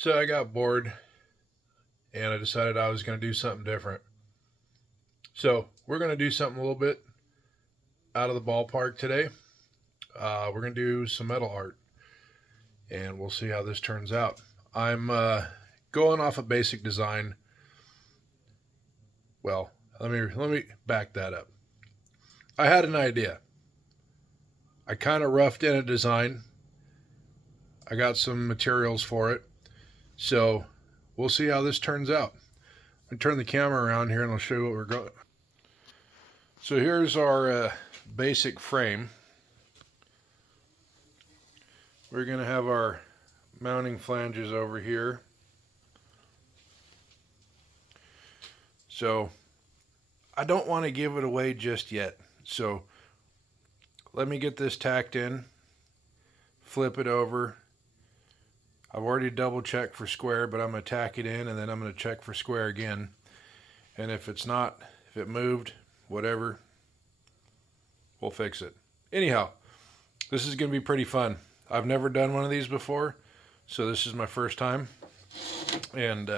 So I got bored and I decided I was going to do something different. So we're going to do something a little bit out of the ballpark today. We're going to do some metal art and we'll see how this turns out. I'm going off a basic design. Well, let me back that up. I had an idea. I kind of roughed in a design. I got some materials for it. So we'll see how this turns out. I'm going to turn the camera around here and I'll show you what we're going. So here's our basic frame. We're going to have our mounting flanges over here. So I don't want to give it away just yet. So let me get this tacked in, flip it over. I've already double checked for square, but I'm going to tack it in and then I'm going to check for square again. And if it's not, if it moved, whatever, we'll fix it. Anyhow, this is going to be pretty fun. I've never done one of these before, so this is my first time. And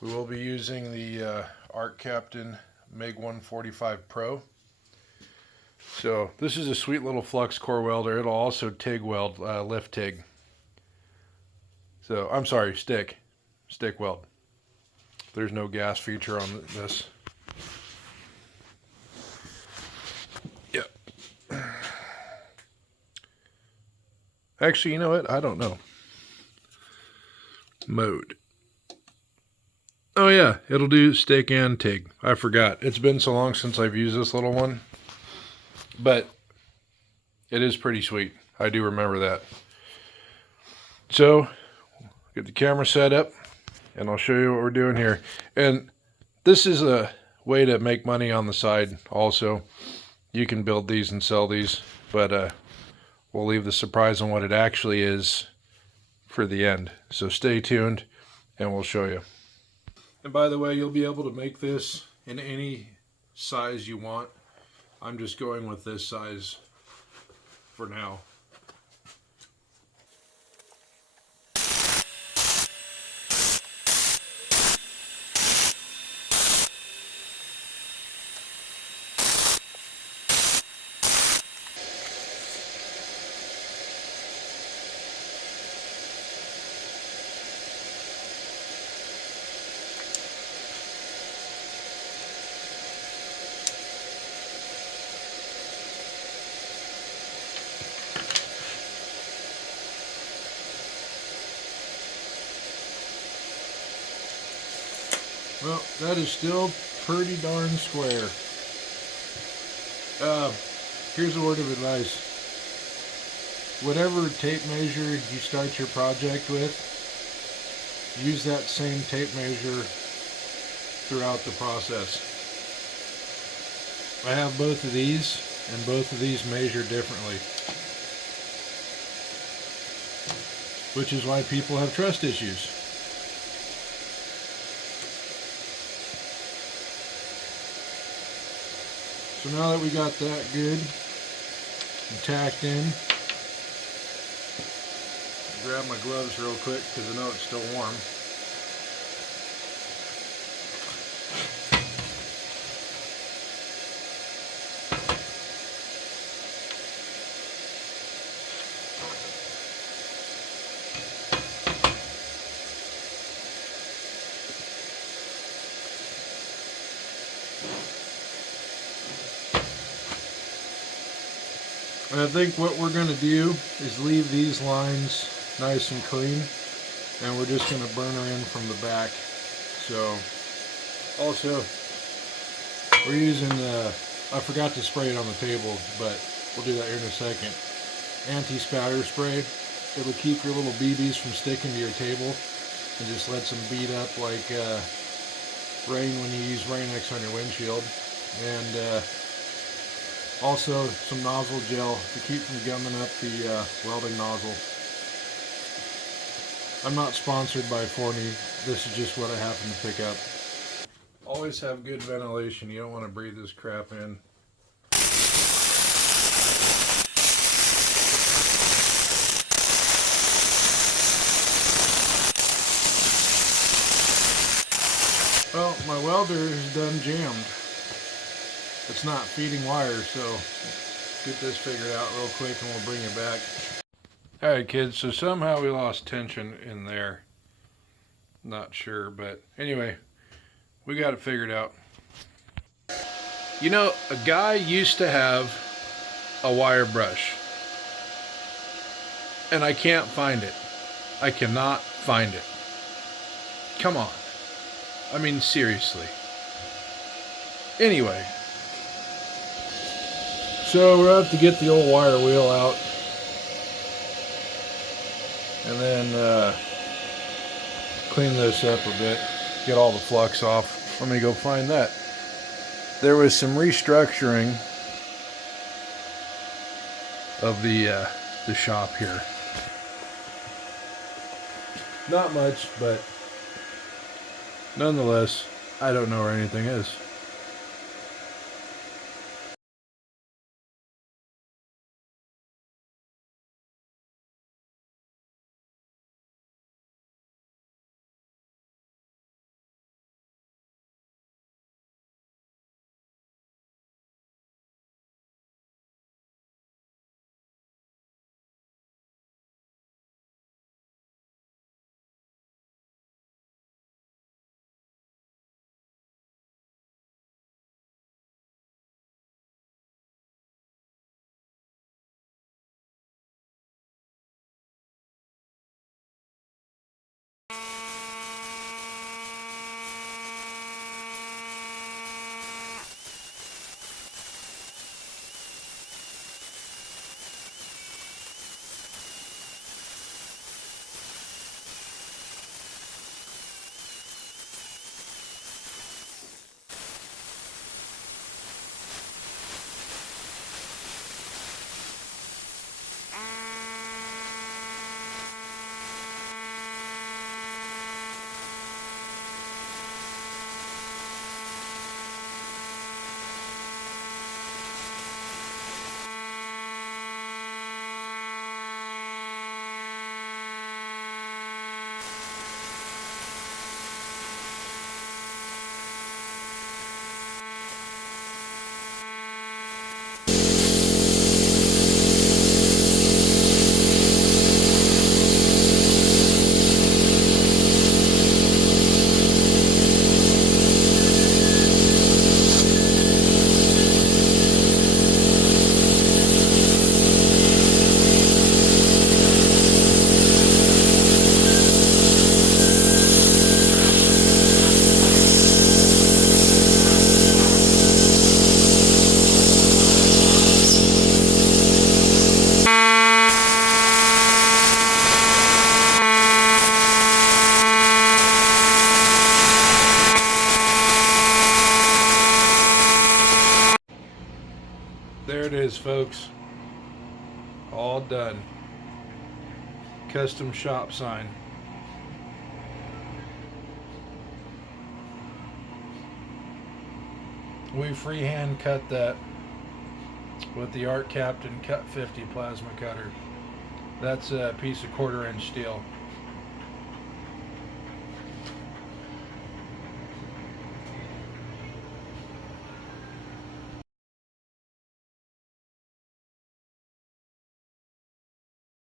we will be using the Arccaptain MiG 145 Pro. So this is a sweet little flux core welder. It'll also TIG weld, lift TIG. So, I'm sorry, stick weld. There's no gas feature on this. Yep. Actually, you know what? I don't know. Mode. Oh yeah, it'll do stick and TIG. I forgot. It's been so long since I've used this little one. But it is pretty sweet. I do remember that. So, get the camera set up and I'll show you what we're doing here. And this is a way to make money on the side also. You can build these and sell these, but we'll leave the surprise on what it actually is for the end. So stay tuned and we'll show you. And by the way, you'll be able to make this in any size you want. I'm just going with this size for now. Well, that is still pretty darn square. Here's a word of advice. Whatever tape measure you start your project with, use that same tape measure throughout the process. I have both of these, and both of these measure differently. Which is why people have trust issues. So now that we got that good and tacked in, grab my gloves real quick because I know it's still warm. And I think what we're going to do is leave these lines nice and clean, and we're just going to burn her in from the back. So, also, we're using, I forgot to spray it on the table, but we'll do that here in a second. Anti-spatter spray. It'll keep your little BBs from sticking to your table, and just lets them beat up like rain when you use Rain-X on your windshield. And also some nozzle gel to keep from gumming up the welding nozzle. I'm not sponsored by Forney. This is just what I happen to pick up. Always have good ventilation. You don't want to breathe this crap in. Well, my welder is done jammed. It's not feeding wire, so get this figured out real quick and we'll bring it back. Alright kids, so somehow we lost tension in there. Not sure, but anyway, we got it figured out. You know, a guy used to have a wire brush, and I can't find it. I cannot find it. Come on. I mean, seriously. Anyway, so we'll have to get the old wire wheel out and then clean this up a bit, get all the flux off. Let me go find that. There was some restructuring of the shop here. Not much, but nonetheless, I don't know where anything is. There it is, folks. All done. Custom shop sign. We freehand cut that with the Arccaptain CUT50 plasma cutter. That's a piece of 1/4 inch steel.